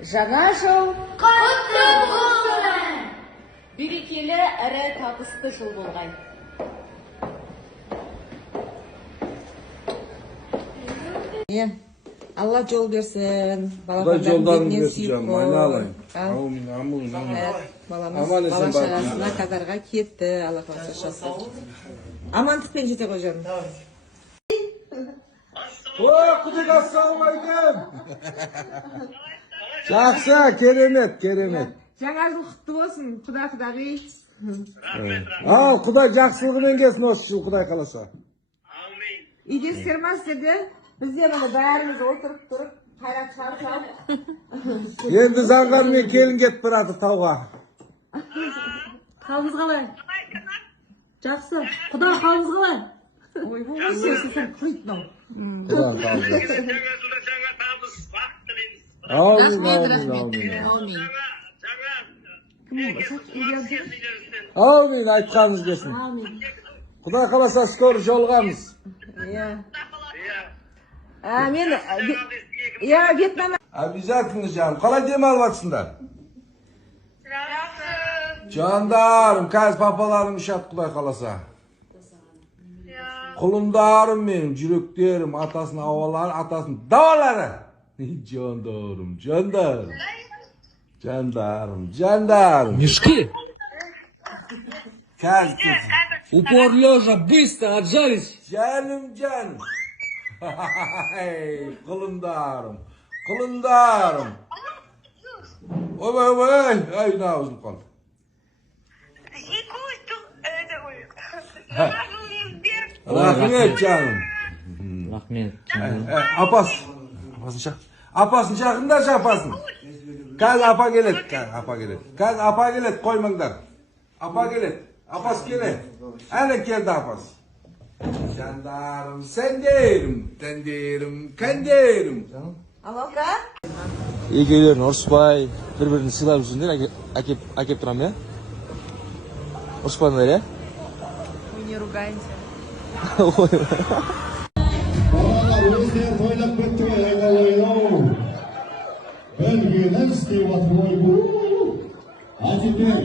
Жаңа жыл Құтты болсын! берекелі әрі табысты жыл болғай. Allah yol versin. Kuda yoldan versin canım, aynalayın. Amin, amin, amin. Balamız Aman esin bala bakın. şarasına kadarga gitti. Allah korusun. Amanlıktan jete koyacağım. Kudik assalamu aleyküm. Жақсы, керемет, керемет. Жаңа жыл құтты болсын. Құдай. Ал, Құдай жақсылығымен келсін осы жыл, Құдай қаласа. Үйде сырмасызды. Biz de böyle bәріміз отырып тұрып, қайрат шығарып. Енді заңғармен келін кетіп барады тауға. Қалыңыз қалай? Жақсы. Құда қалыңыз қалай? Ой, бұл сен күйтін. Құдай қалды. Amin, amin, amin. Amin, айтқаныңыз келсін. Құдай қаласа скоро жолығамыз. Мен, Вьетнам. Обязательно canım. Қалай демалып жатсыңдар? Жандарым, қазір папаларым ұшады Құдай қаласа. Құлындарым менің, жүректерім, атасының ауалары, атасының давалары. Жандарым, жандарым. Жандарым, жандарым. Мешки? Қазір. Упор лежа, быстро, отжались. Canım, canım. Құлындарым, құлындарым. Ой, ай, наузым қалды. Рахмет, canım. Рахмет. Апасын шақырыңдаршы апасын. Қазір апа келеді, Қазір апа келеді, қоймаңдар. Апа келеді, апас келеді. Әне келді апас. Жандарым, сендерім, кәндерім. Алока? Егейлерін ұрыспай, бір-бірін сыйлап жүрсіңдер, әкеп тұрам, е? Ұрыспайыңдар, е? Мы не ругаемся. Балалар өздері тойлап кетті ғой, айналайын-ау. Бір келін істеп жатыр ғой бұл. Әжекең,